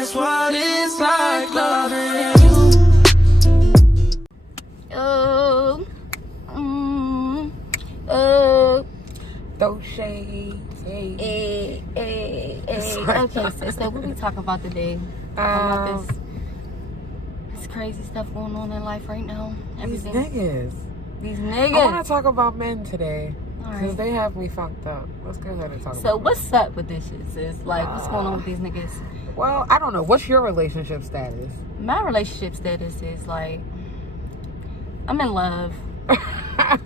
That's what it's like loving you. Throw shade. Okay, so what we talk about today? About this crazy stuff going on in life right now. Everything. These niggas. I want to talk about men today. Because Right. they have me fucked up. Let's go ahead and talk about So it. what's up with this shit, sis? Like, what's going on with these niggas? Well, I don't know. What's your relationship status? My relationship status is like, I'm in love. I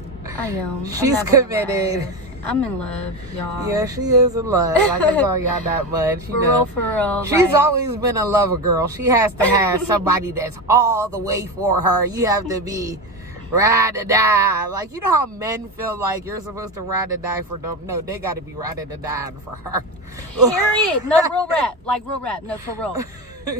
am. I'm She's not gonna committed. lie. I'm in love, y'all. Yeah, she is in love. Like, I tell y'all that much. For real. She's like, always been a lover girl. She has to have somebody that's all the way for her. You have to be ride or die. Like, you know how men feel like you're supposed to ride or die for them? No, they got to be riding or dying for her. Period. No, real rap. Like, real rap. No, for real.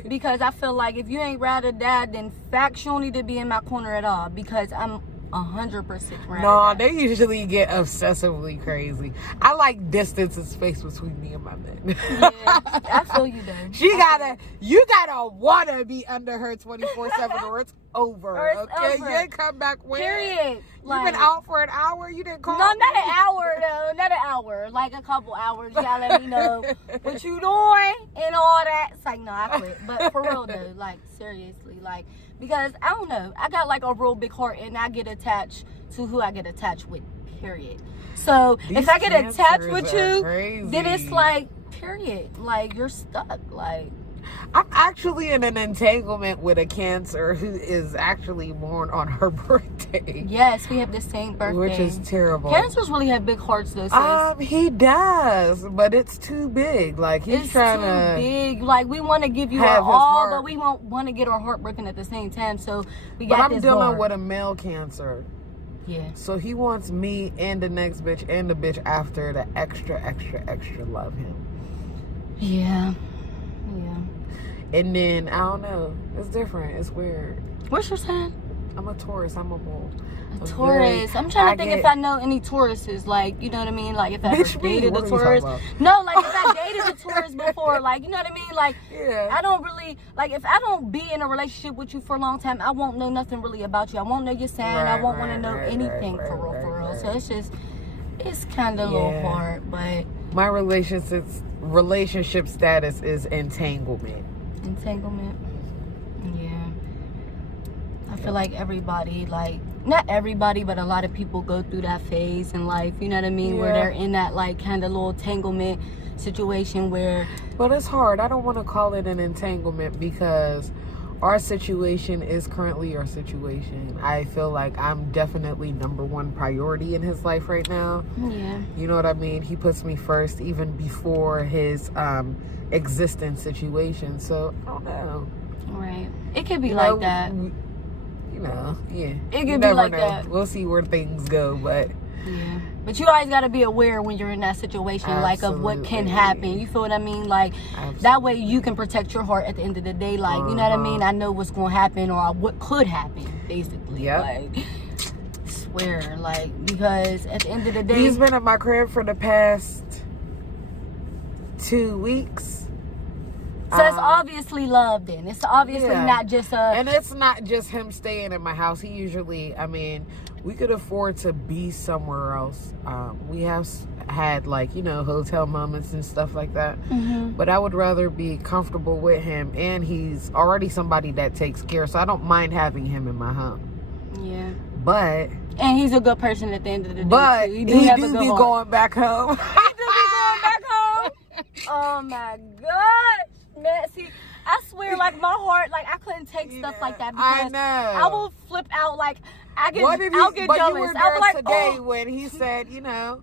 Because I feel like if you ain't ride or die, then facts you don't need to be in my corner at all. Because I'm 100% ride No, or die. they usually get obsessively crazy. I like distance and space between me and my men. Yeah, I feel you though. You gotta wanna be under her 24/7 or it's over. Or it's okay, over. you ain't come back when. Period. You Like, been out for an hour. You didn't call. no, me? not an hour though. Not an hour. Like a couple hours. You gotta let me know what you doing and all that. It's like, no, I quit. But for real though, like seriously, like because I don't know. I got like a real big heart and I get attached to who I get attached with. Period. So These if I get attached with cancers you, are crazy. then it's like period. Like you're stuck. Like I'm actually in an entanglement with a Cancer who is actually born on her birthday. yes, we have the same birthday. Which is terrible. Cancers really have big hearts though, sis. He does, but it's too big. Like he's It's trying too to big. Like we want to give you our have his all, heart. but we won't want to get our heart broken at the same time. So we But got I'm this dealing bar. with a male Cancer. Yeah. So he wants me and the next bitch and the bitch after to extra love him. Yeah. And then, I don't know. It's different. It's weird. What's your sign? I'm a Taurus. I'm a bull. A Taurus. I'm trying to think if I know any Tauruses. Like, you know what I mean? Like, if I ever Bitch, me. dated a What are you Taurus. talking No, like, if I dated a Taurus before. Like, you know what I mean? Like, Yeah. I don't really, like, if I don't be in a relationship with you for a long time, I won't know nothing really about you. I won't know your sign. I won't want to know anything for real. So it's just, it's kind of a little hard, but. My relationship status is entanglement. Entanglement. Yeah. I feel like everybody, like, not everybody, but a lot of people go through that phase in life, you know what I mean? Where they're in that, like, kind of little entanglement situation where... But it's hard. I don't want to call it an entanglement because our situation is currently your situation. I feel like I'm definitely number one priority in his life right now. Yeah. You know what I mean? He puts me first even before his existing situation. So, I don't know. Right. It could be like that. Yeah. It could You be never like know. that. We'll see where things go, but... Yeah. But you always got to be aware when you're in that situation, like, of what can happen. You feel what I mean? Like, that way you can protect your heart at the end of the day. Like, you know what I mean? I know what's going to happen or what could happen, basically. Yep. Like, swear, like, because at the end of the day... He's been at my crib for the past 2 weeks. So it's obviously love then. It's obviously not just a... And it's not just him staying in my house. He usually, we could afford to be somewhere else. We have had, like, hotel moments and stuff like that. Mm-hmm. But I would rather be comfortable with him. And he's already somebody that takes care. So I don't mind having him in my home. Yeah. But... And he's a good person at the end of the day. But too. he do be going back home. He do be going back home? Oh, my gosh. Man, see, I swear, like, my heart, like, I couldn't take stuff like that because I will flip out, like, I'll get but jealous. You were I'll there be like, today when he said, yeah,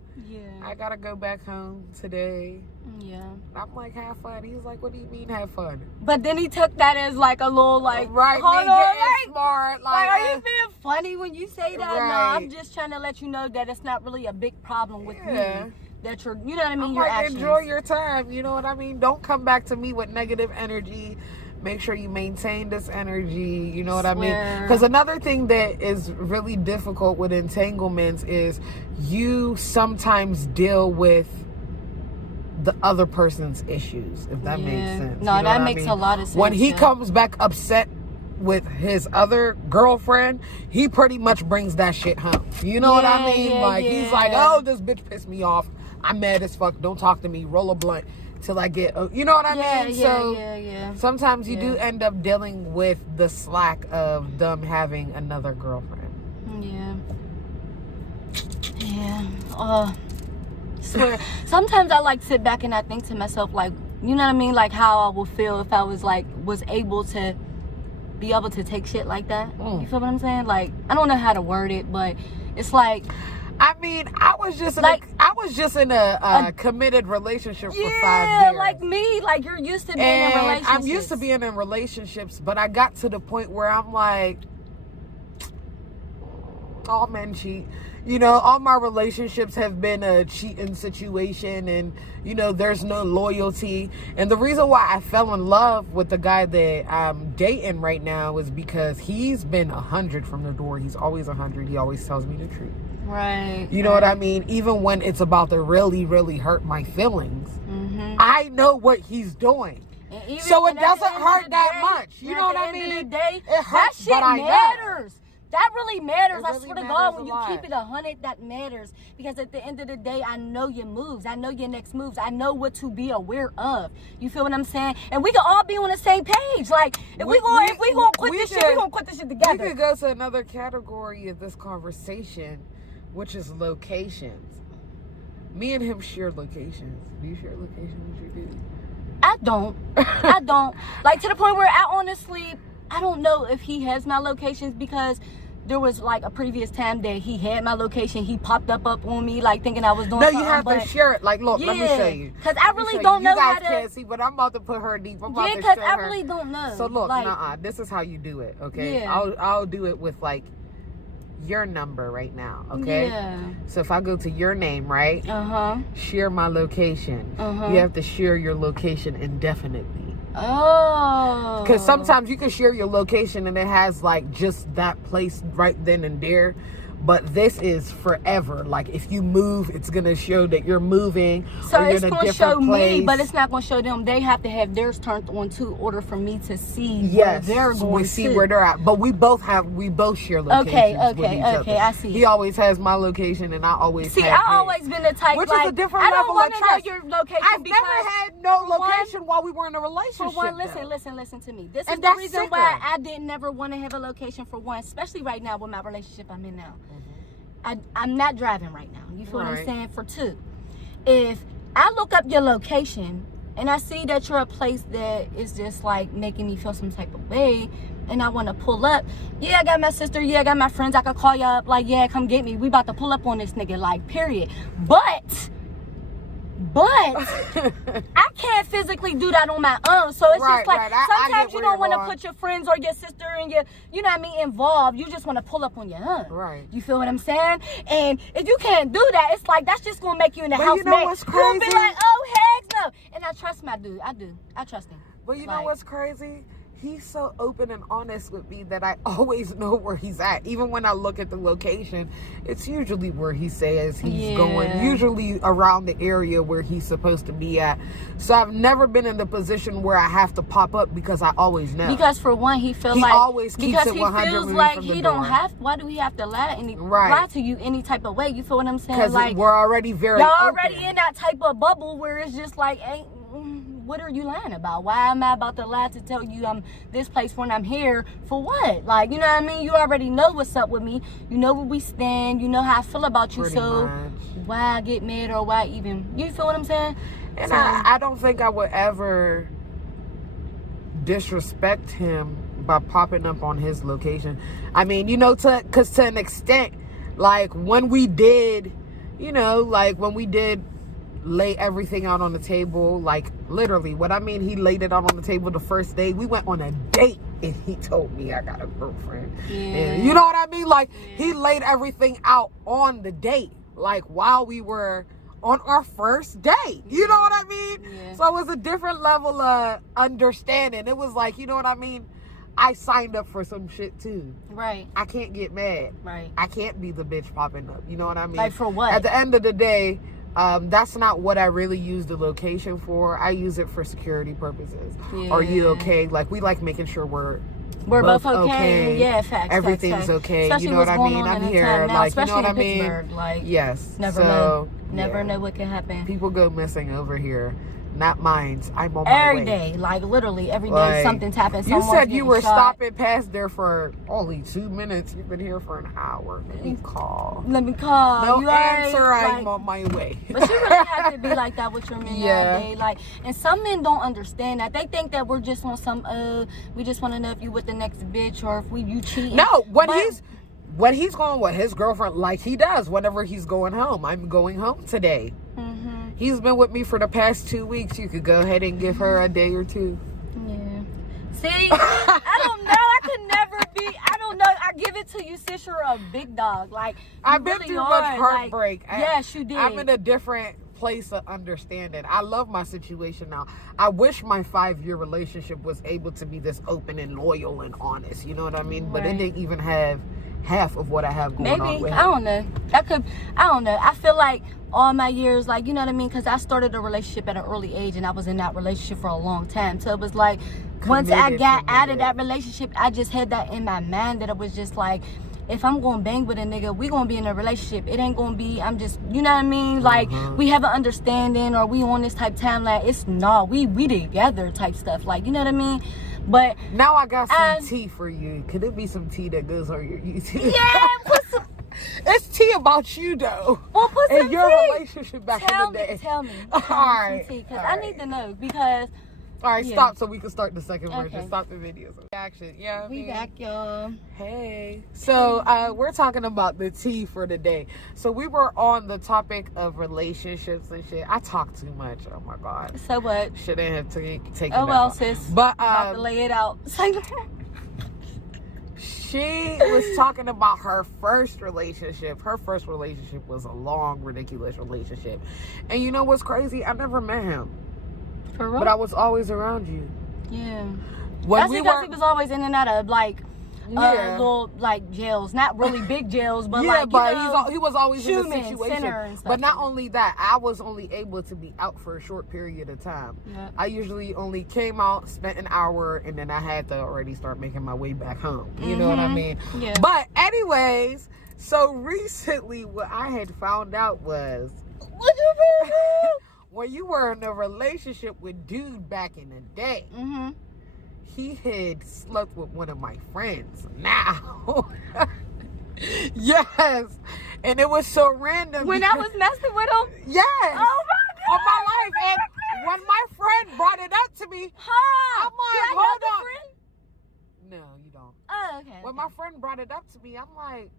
I gotta go back home today. yeah. I'm like, have fun. He's like, what do you mean have fun? But then he took that as, like, a little, like, right, hold on, like, smart. Like, are you being funny when you say that? Right. No, I'm just trying to let you know that it's not really a big problem with me. That you're, you know what I mean? I'm your like, actions. enjoy your time. You know what I mean? Don't come back to me with negative energy. Make sure you maintain this energy. You know what I mean? Because another thing that is really difficult with entanglements is you sometimes deal with the other person's issues, if that makes sense. No, that makes a lot of sense. When he comes back upset with his other girlfriend, he pretty much brings that shit home. You know what I mean? He's like, oh, this bitch pissed me off. I'm mad as fuck. Don't talk to me. Roll a blunt till I get, you know what I mean? So sometimes you do end up dealing with the slack of them having another girlfriend. Yeah. Swear. Sometimes I like sit back and I think to myself, like, you know what I mean? Like how I would feel if I was able to be able to take shit like that. You feel what I'm saying? Like, I don't know how to word it, but it's like, I mean, I was just in a committed relationship for 5 years. Yeah, like me, like you're used to being in relationships. I'm used to being in relationships, but I got to the point where I'm like, all men cheat. You know, all my relationships have been a cheating situation, and, you know, there's no loyalty. And the reason why I fell in love with the guy that I'm dating right now is because he's been 100 from the door. He's always 100. He always tells me the truth. Right. You know what I mean? Even when it's about to really, really hurt my feelings, I know what he's doing. So it doesn't hurt that much. You know what I mean? At the end of the day, it hurts, that shit but I matters. know. That really matters. I Really swear to matters God, when a you lot. keep it 100, that matters. Because at the end of the day, I know your moves. I know your next moves. I know what to be aware of. You feel what I'm saying? And we can all be on the same page. Like, if we gonna put this shit together. We could go to another category of this conversation, which is locations. Me and him share locations. Do you share locations with your dude? I don't. I don't. Like, to the point where I honestly, I don't know if he has my locations, because there was like a previous time that he had my location. He popped up on me, like thinking I was doing something. No, you have to share it. Like, look, let me show you. Because I really don't know you guys how to. Can't see, but I'm about to put her deep. I'm about to because show I her. really don't know. So look, like, this is how you do it, okay? Yeah. I'll do it with like your number right now, okay? Yeah. So if I go to your name, right? Share my location. You have to share your location indefinitely. Oh. Because sometimes you can share your location and it has like just that place right then and there. But this is forever. Like, if you move, it's going to show that you're moving. So or you're it's in a going to show place. me, but it's not going to show them. They have to have theirs turned on too, in order for me to see yes, where they're going. We see where they're at. But we both share locations. Okay, I see. He always has my location and I always have I've always been the type, which like, is a different I don't level want of to know trust. your location. I've never had no location while we were in a relationship. For one, though. listen to me. This And is the that's reason sicker. why I didn't never want to have a location, for one, especially right now with my relationship I'm in now. I'm not driving right now. You feel what I'm saying? For two, if I look up your location and I see that you're a place that is just like making me feel some type of way, and I want to pull up, yeah, I got my sister, yeah, I got my friends, I could call you up, like, yeah, come get me. We about to pull up on this nigga, like, period. But I can't physically do that on my own. So it's just like, sometimes you don't want to put your friends or your sister and your, you know what I mean, involved. You just want to pull up on your own. Right. You feel what I'm saying? And if you can't do that, it's like, that's just going to make you in the house. You know what's crazy? You'll be like, oh, heck no. And I trust my dude. I do. I trust him. But you know what's crazy? He's so open and honest with me that I always know where he's at. Even when I look at the location, it's usually where he says he's going. Usually around the area where he's supposed to be at. So I've never been in the position where I have to pop up because I always know. Because for one, he feels he like always keeps it 100 because he feels like he don't have. Why do we have to lie to you any type of way? You feel what I'm saying? Because like, we're already very y'all open. already in that type of bubble where it's just like, what are you lying about? Why am I about to lie to tell you I'm this place when I'm here? For what? Like, you know what I mean? You already know what's up with me. You know where we stand. You know how I feel about you. Pretty so much. why get mad or why even? You feel what I'm saying? And so, I don't think I would ever disrespect him by popping up on his location. I mean, you know, because to an extent, like when we did, you know, like when we did lay everything out on the table, like literally what I mean, he laid it out on the table the first day. We went on a date and he told me I got a girlfriend. And you know what I mean? Like he laid everything out on the date, like while we were on our first date. You know what I mean? So it was a different level of understanding. It was like, you know what I mean? I signed up for some shit too. Right. I can't get mad. Right. I can't be the bitch popping up. You know what I mean? Like for what? At the end of the day, That's not what I really use the location for. I use it for security purposes. Yeah. Are you okay? Like, we like making sure we're both okay. Yeah, facts. Everything's facts. okay. Especially you know what I mean? Going on I'm in here. time now, Like, especially you know what in I mean? Pittsburgh. Like, yes. Never know what can happen. People go missing over here. Not mine. I'm on my way. Every day, like literally every day, Like, something's happened. You said you were shot. stopping past there for only 2 minutes. You've been here for an hour. Let me call. No you answer. I'm on my way. But you really have to be like that with your men nowadays. Like, and some men don't understand that. They think that we're just on some. We just want to know if you with the next bitch or if you cheating. No, when he's going with his girlfriend, like he does whenever he's going home. I'm going home today. He's been with me for the past 2 weeks. You could go ahead and give her a day or two. Yeah. See, I don't know. I could never be. I don't know. I give it to you, sis. You're a big dog. Like, I've been through much heartbreak. Like, yes, you did. I'm in a different place of understanding. I love my situation now. I wish my 5-year relationship was able to be this open and loyal and honest. You know what I mean? Right. But it didn't even have half of what I have going on with him. I don't know. I don't know. I feel like all my years, like, you know what I mean? Because I started a relationship at an early age and I was in that relationship for a long time. So it was like, once I got out of that relationship, I just had that in my mind that it was just like, if I'm going to bang with a nigga, we going to be in a relationship. It ain't going to be, I'm just, you know what I mean? Like, we have an understanding or we on this type time. Like, it's no, we together type stuff. Like, you know what I mean? But now I got some tea for you. Could it be some tea that goes on your YouTube? Yeah, put some. It's tea about you though. Well, put some and your tea. Relationship back in the day. Tell me. All right. Because I need to know because. All right, stop so we can start the second version. Okay. Stop the videos. Action. Yeah. We back, y'all. Hey. So we're talking about the tea for the day. So we were on the topic of relationships and shit. I talk too much. Oh my god. So what? Shouldn't have taken. Oh well, sis. But about to lay it out. She was talking about her first relationship. Her first relationship was a long, ridiculous relationship. And you know what's crazy? I never met him. For real? But I was always around you. Yeah. That's because he was always in and out of like little like jails, not really big jails, but like he was always in a situation. And stuff. But not only that, I was only able to be out for a short period of time. Yeah. I usually only came out, spent an hour, and then I had to already start making my way back home. You know what I mean? Yeah. But anyways, so recently what I had found out was when you were in a relationship with dude back in the day, he had slept with one of my friends. Now, yes, and it was so random. When I was messing with him? Yes. Oh my God. On my life. And when my friend brought it up to me, I'm like, hold on. No, you don't. Oh, okay. When my friend brought it up to me, I'm like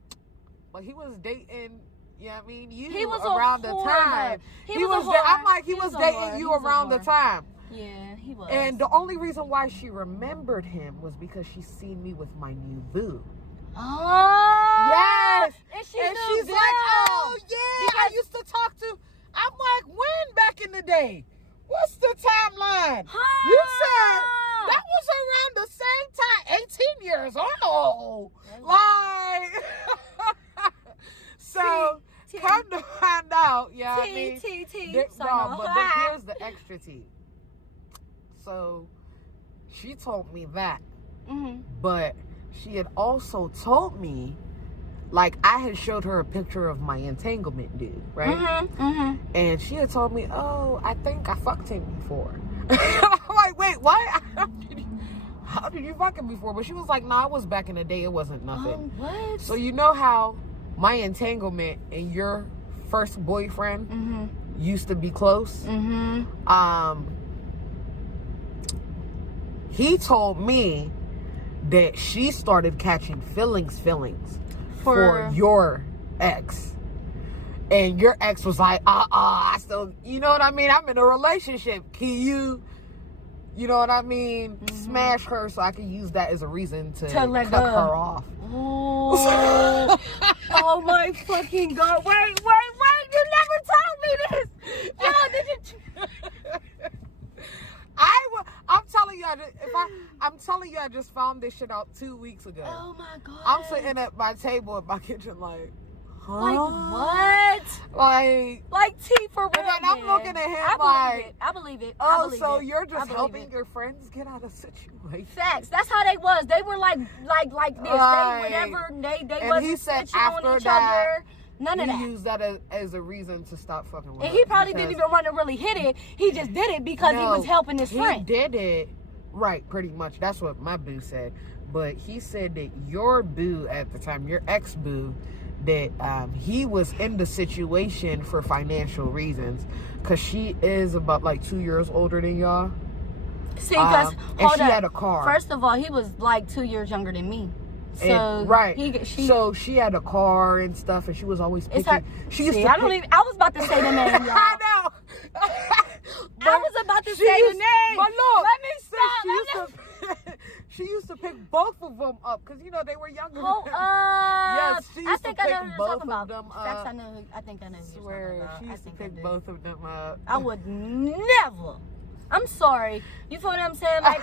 he was dating. You know what I mean? He was around the time. He was I'm like, he was dating you around the time. Yeah, he was. And the only reason why she remembered him was because she seen me with my new boo. Oh. Yes. And she's like, oh yeah, because I used to talk to. I'm like, when back in the day? What's the timeline? You said that was around the same time, 18 years old. Like, so. Come to find out, yeah. But here's the extra tea. So, she told me that, but she had also told me, like, I had showed her a picture of my entanglement dude, right? And she had told me, oh, I think I fucked him before. I'm like, wait, what? How did you fuck him before? But she was like, nah, it was back in the day. It wasn't nothing. What? So you know how my entanglement and your first boyfriend used to be close? He told me that she started catching feelings for your ex. And your ex was like, I still, you know what I mean? I'm in a relationship. Can you know what I mean? Smash her so I can use that as a reason to cut her off. Oh, oh my fucking God. Wait. You never told me this. Yo, did you? I'm telling you, I'm telling you, I just found this shit out 2 weeks ago. Oh my God. I'm sitting at my table at my kitchen like, huh? Like, what? Like, T, for real, and then I'm man. looking at him I believe it. oh, so you're just helping your friends get out of situation. Facts. That's how they was. They were like this. Right. They And wasn't he said snitching on after each that, other. None of that. He used that as a reason to stop fucking with And her. he probably didn't even want to really hit it. He just did it because he was helping his friend. He did it, right, pretty much. That's what my boo said. But he said that your boo at the time, your ex-boo, that he was in the situation for financial reasons. Because she is about like 2 years older than y'all. See, because, and she had a car. First of all, he was like 2 years younger than me. So and, right. So she had a car and stuff, and she was always picking. I was about to say the name, y'all. I know. I was about to say the name. But look, let me stop. She used to pick both of them up because they were younger. Hold up. Yes, she used to pick I know who you're both talking of about. them up. Facts, I think I know who you're talking about. She used to pick both of them up. I would never. I'm sorry. You feel what I'm saying? Like,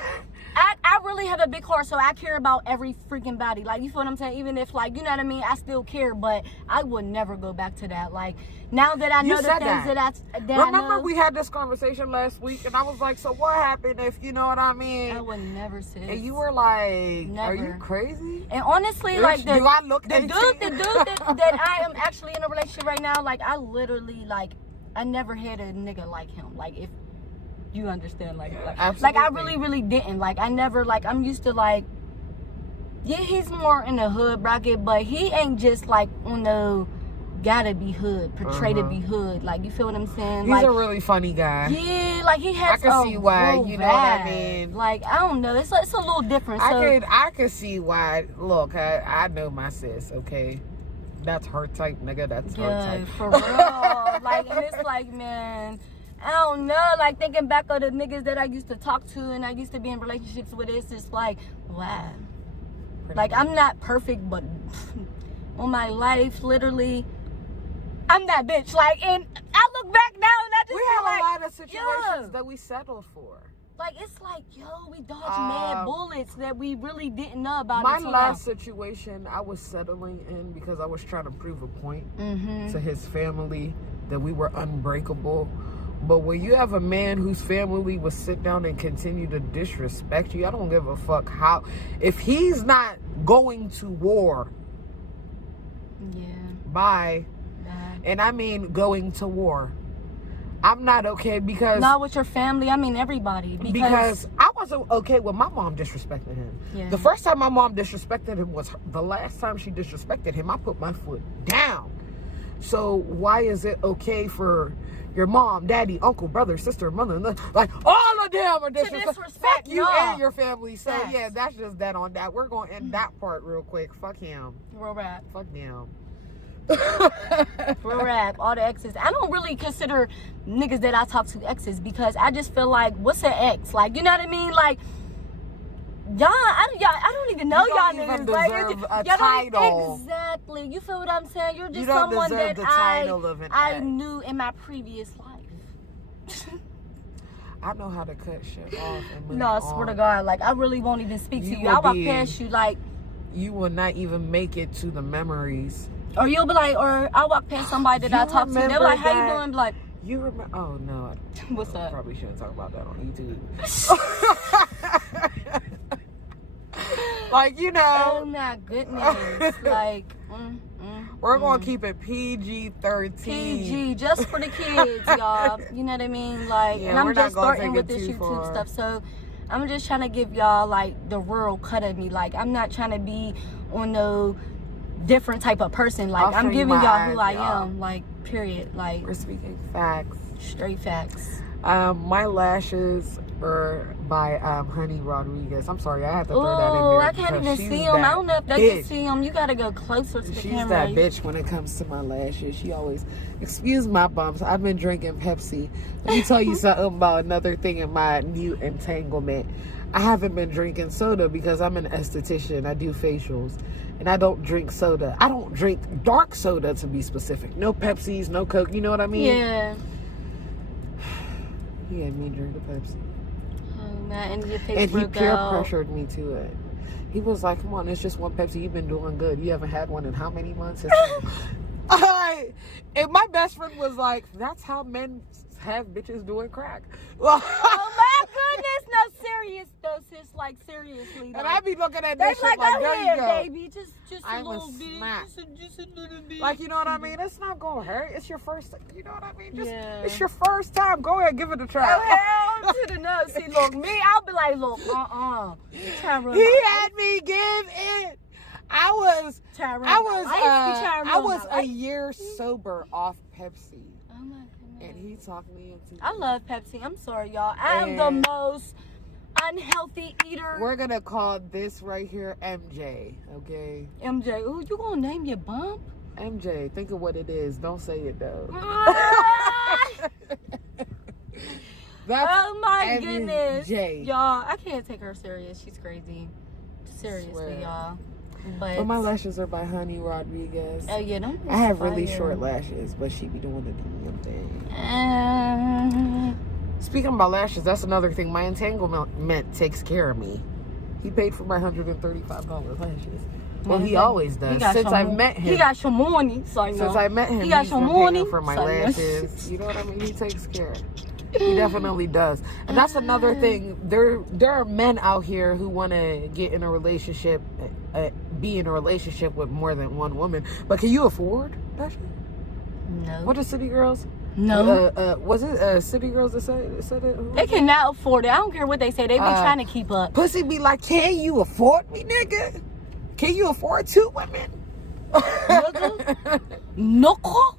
I really have a big heart, so I care about every freaking body. Like, you feel what I'm saying? Even if, like, you know what I mean? I still care, but I would never go back to that. Like, now that I know the things that Remember we had this conversation last week, and I was like, so what happened if, you know what I mean? I would never say. And you were like, never. Are you crazy? And honestly, like, do I look the dude that I am actually in a relationship right now, like, I literally, like, I never had a nigga like him. Like, if you understand, like I really didn't. Like, I never, like, I'm used to, like, yeah, he's more in the hood bracket, but he ain't just like on the gotta be hood, portray to be hood. Like, you feel what I'm saying? He's a really funny guy. Yeah, like, he has. I can see why. You know what I mean? Like, I don't know. It's a little different. I can see why. Look, I know my sis. Okay, that's her type, nigga. That's her type. For real. Like, and it's like, man, I don't know, like, thinking back of the niggas that I used to talk to and I used to be in relationships with, it's just like, wow. Like, I'm not perfect, but on my life, literally, I'm that bitch. Like, and I look back now and I just feel like, a lot of situations that we settled for. Like, it's like, yo, we dodged mad bullets that we really didn't know about. My last situation, I was settling in because I was trying to prove a point to his family that we were unbreakable. But when you have a man whose family will sit down and continue to disrespect you, I don't give a fuck how. If he's not going to war, bye. And I mean going to war. I'm not okay because... Not with your family, I mean everybody. Because I wasn't okay with my mom disrespecting him. Yeah. The first time my mom disrespected him was the last time she disrespected him. I put my foot down. So why is it okay for your mom, daddy, uncle, brother, sister, mother, like all of them are disrespect you and your family? So yeah, that's just that on that. We're going to end that part real quick. Fuck him. Real rap. Fuck them. Real rap. All the exes. I don't really consider niggas that I talk to exes because I just feel like, what's an ex? Like, you know what I mean? Like, I don't even know y'all niggas. Like, y'all title. Exactly. You feel what I'm saying? You're just you don't someone that the title of an I ex. knew in my previous life. I know how to cut shit off and move No, I swear to God, like, I really won't even speak to you. I'll walk past you, like, you will not even make it to the memories. Or you'll be like, or I'll walk past somebody that I talk to. They'll be like, how you doing? Be like, you remember? Oh no. What's up? Probably shouldn't talk about that on YouTube. Like, you know. Oh my goodness. Like, we're gonna keep it PG-13. PG, just for the kids, y'all. You know what I mean? Like, and I'm just starting with this YouTube stuff, so I'm just trying to give y'all, like, the rural cut of me. Like, I'm not trying to be on no different type of person. Like, I'm giving y'all who I am. Like, period. Like, we're speaking facts. Straight facts. My lashes are by Honey Rodriguez. I'm sorry, I had to throw that in there. I can't even see them. I don't know if they can see them. You gotta go closer to the camera. She's that bitch when it comes to my lashes. She always, excuse my bumps, I've been drinking Pepsi. Let me tell you something about another thing in my new entanglement. I haven't been drinking soda because I'm an esthetician. I do facials. And I don't drink soda. I don't drink dark soda, to be specific. No Pepsis, no Coke. You know what I mean? Yeah. He had me drink a Pepsi. Oh, man. And your face and he peer out. pressured me to it. He was like, come on, it's just one Pepsi. You've been doing good. You haven't had one in how many months? and my best friend was like, that's how men have bitches doing crack. Oh my goodness, no, serious though, sis, like seriously. And Like, I be looking at they this shit like, like, go there ahead, you go. baby, just a I'm a little bit, smack. just a little bit. Like, you know what I mean? It's not gonna hurt. It's your first, you know what I mean? Just, Yeah. It's your first time. Go ahead, give it a try. Oh, hell to the no. See, look, me, I'll be like, look, You trying to ruin He my had life. me give in. I was Trying to ruin my life. You trying to I ruin was my a life. year sober off Pepsi, Oh my goodness. and he talked me into. I love Pepsi. I'm sorry, y'all. I am the And- most unhealthy eater. We're gonna call this right here MJ, okay? MJ, ooh, you gonna name your bump? MJ, think of what it is. Don't say it though. That's Oh my MJ. goodness. Y'all, I can't take her serious. She's crazy. Seriously, Swear. y'all. But Well, my lashes are by Honey Rodriguez. oh yeah, them I have really fire. short lashes, but she be doing the damn thing. Uh, Speaking about lashes, that's another thing. My entanglement takes care of me. He paid for my $135 lashes. Well, he always does. Since I've met him. He got some money, so you know. Since I met him, He got he's some been paying money, for my so- lashes. You know what I mean? He takes care. He definitely does. And that's another thing. There are men out here who want to get in a relationship, be in a relationship with more than one woman. But can you afford that shit? No. What are City Girls? No. Was it City Girls that said it? Who They was it? cannot afford it. I don't care what they say. They be trying to keep up. Pussy be like, can you afford me, nigga? Can you afford 2 women? Nigga? Knuckle?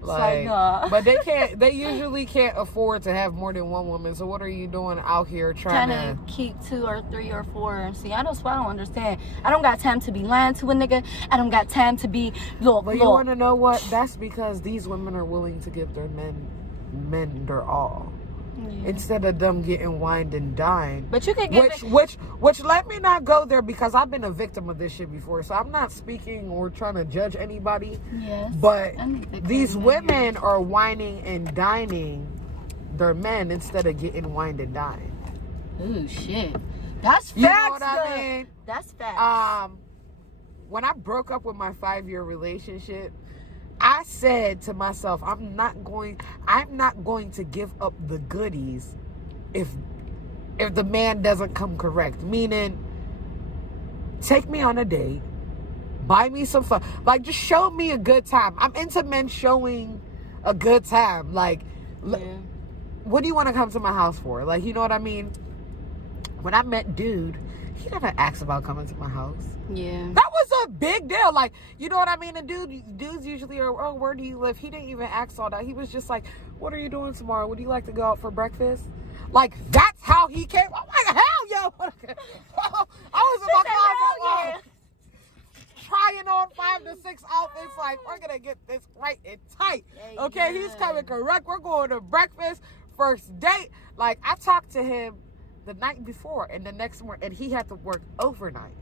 Like, nah. but they usually can't afford to have more than one woman. So what are you doing out here trying Trying to keep 2 or 3 or 4. See, that's why I don't understand. I don't got time to be lying to a nigga. I don't got time to be look. But you want to know what? That's because these women are willing to give their men their all. Yeah. Instead of them getting wined and dined. But you can give it. Which let me not go there, because I've been a victim of this shit before. So I'm not speaking or trying to judge anybody. Yes. But I need to these come women are whining and dining their men instead of getting wined and dined. Ooh, shit. That's facts. You know what I though. mean? That's facts. When I broke up with my 5-year relationship, I said to myself, I'm not going to give up the goodies if the man doesn't come correct. Meaning, take me on a date, buy me some fun, like just show me a good time. I'm into men showing a good time. Like, Yeah. what do you want to come to my house for? Like, you know what I mean? When I met dude, he never asked about coming to my house. Yeah. That was a big deal. Like, you know what I mean? And dudes usually are, oh, where do you live? He didn't even ask all that. He was just like, what are you doing tomorrow? Would you like to go out for breakfast? Like, that's how he came. I'm like, hell, yo. I was in my closet, trying on 5 to 6 outfits. Like, we're going to get this right and tight. Okay, he's coming correct. We're going to breakfast, first date. Like, I talked to him the night before and the next morning, and he had to work overnight.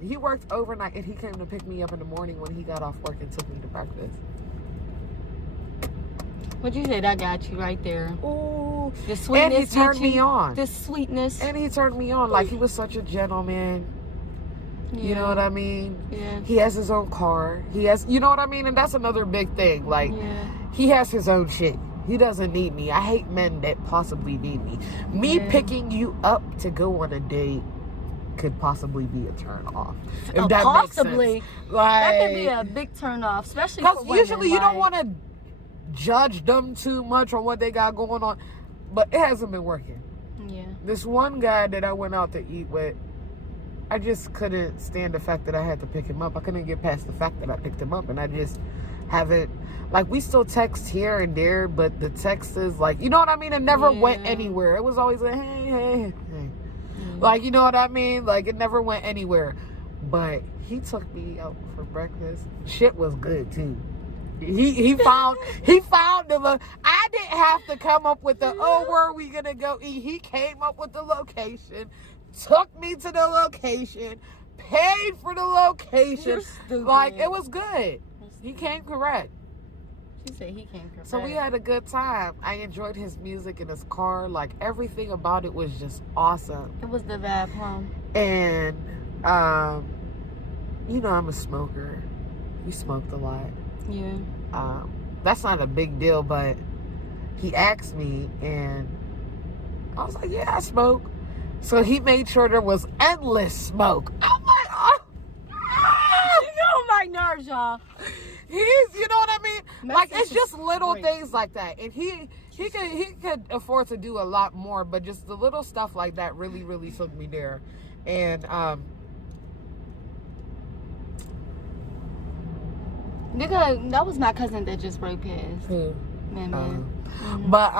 He worked overnight, and he came to pick me up in the morning when he got off work and took me to breakfast. What you said, I got you right there. Ooh. The sweetness. And he turned me on. The sweetness. And he turned me on. Like, he was such a gentleman. Yeah. You know what I mean? Yeah. He has his own car. He has, you know what I mean? And that's another big thing. Like, Yeah. he has his own shit. He doesn't need me. I hate men that possibly need me. Me Yeah. picking you up to go on a date could possibly be a turn off. If that Possibly. makes sense. Like, That could be a big turn off, especially for because women. usually you don't like- want to judge them too much on what they got going on. But it hasn't been working. Yeah. This one guy that I went out to eat with, I just couldn't stand the fact that I had to pick him up. I couldn't get past the fact that I picked him up, and I just haven't, like, we still text here and there, but the text is like, you know what I mean? It never went anywhere. It was always like, hey. Like, you know what I mean? Like, it never went anywhere. But he took me out for breakfast. Shit was good too. He found the I didn't have to come up with the, oh, where are we gonna go eat? He came up with the location, took me to the location, paid for the location. Like, it was good. He came correct. She said he came correct. So we had a good time. I enjoyed his music in his car. Like, everything about it was just awesome. It was the vibe, huh? And you know, I'm a smoker. We smoked a lot. Yeah. that's not a big deal, but he asked me, and I was like, yeah, I smoke. So he made sure there was endless smoke. I'm like, oh. You know my nerves, y'all. He's, you know what I mean? Like, it's just little great. things like that. And he could afford to do a lot more, but just the little stuff like that really, really took me there. And, Nigga, that was my cousin that just broke his. who? Man. But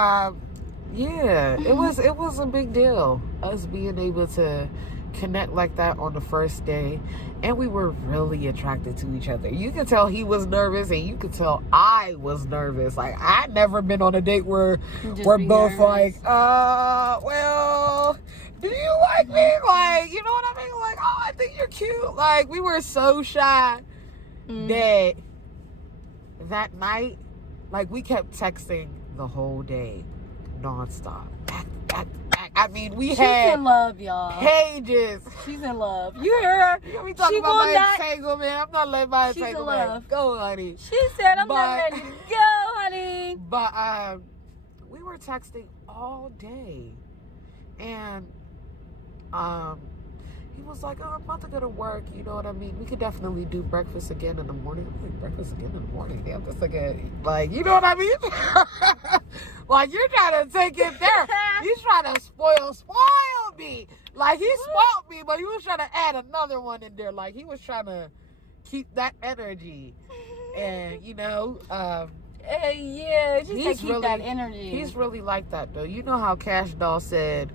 yeah, it was a big deal, us being able to connect like that on the first day, and we were really attracted to each other. You could tell he was nervous, and you could tell I was nervous. Like, I'd never been on a date where we're both nervous. like, well, do you like me? Like, you know what I mean? Like, oh, I think you're cute. Like, we were so shy that night, like, we kept texting the whole day, nonstop, back. I mean, She's had in love, y'all. pages. She's in love. You hear her? You know, we talking about my entanglement. I'm not letting my She's in entanglement love. go, honey. She said, I'm not ready to go, honey. But we were texting all day, and he was like, oh, I'm about to go to work. You know what I mean? We could definitely do breakfast again in the morning. I'm like, breakfast again in the morning? Damn, that's like, you know what I mean? Like, you're trying to take it there. He's trying to spoil me. Like, he spoiled me, but he was trying to add another one in there. Like, he was trying to keep that energy. And, you know, yeah, just to keep really, that energy. He's really like that, though. You know how Cash Doll said,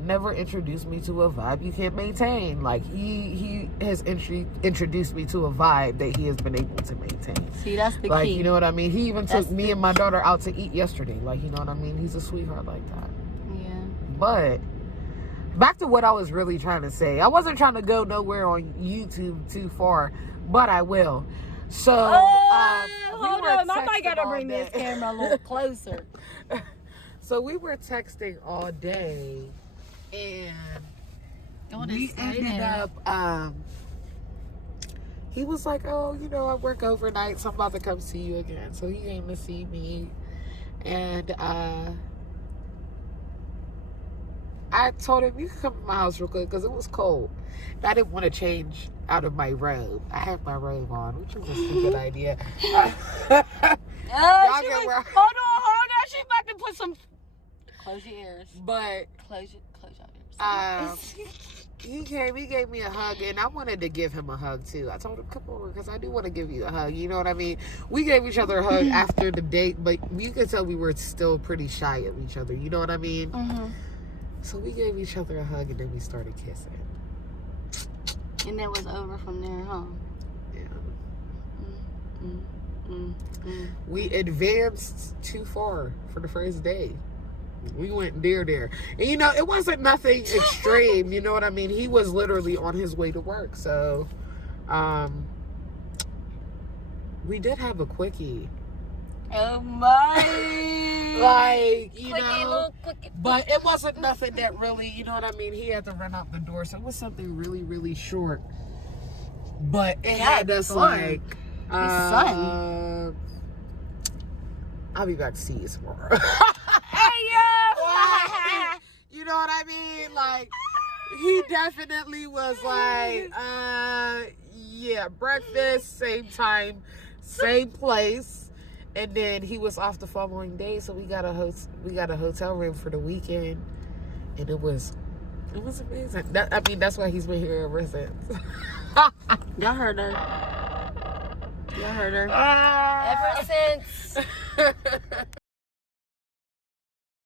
never introduce me to a vibe you can't maintain. Like, he has introduced me to a vibe that he has been able to maintain. See, that's the like, key. you know what I mean? He even took me and my daughter out to eat yesterday. Like, you know what I mean? He's a sweetheart like that. Yeah. But back to what I was really trying to say. I wasn't trying to go nowhere on YouTube too far, but I will. So, hold on. I might gotta bring this camera a little closer. So we were texting all day, and we ended up, he was like, oh, you know, I work overnight, so I'm about to come see you again. So he came to see me, and I told him, you can come to my house real quick, because it was cold. And I didn't want to change out of my robe. I had my robe on, which was a stupid idea. Hold on. She's about to put some... Close your ears. But close your ears. he gave me a hug, and I wanted to give him a hug too. I told him, come over, because I do want to give you a hug. You know what I mean? We gave each other a hug after the date, but you could tell we were still pretty shy of each other. You know what I mean? Mm-hmm. So we gave each other a hug, and then we started kissing. And it was over from there, huh? Yeah. We advanced too far for the first day. We went there. And, you know, it wasn't nothing extreme. You know what I mean? He was literally on his way to work. So, we did have a quickie. Oh, my. Like, you quickie, know. quickie. But it wasn't nothing that really, you know what I mean? He had to run out the door. So, it was something really, really short. But it had us like... son. I'll be back to see you tomorrow. Hey, yo! You know what I mean? Like, he definitely was like, yeah, breakfast, same time, same place. And then he was off the following day, so we got a hotel room for the weekend, and it was amazing. That's why he's been here ever since. Y'all heard her. Ever since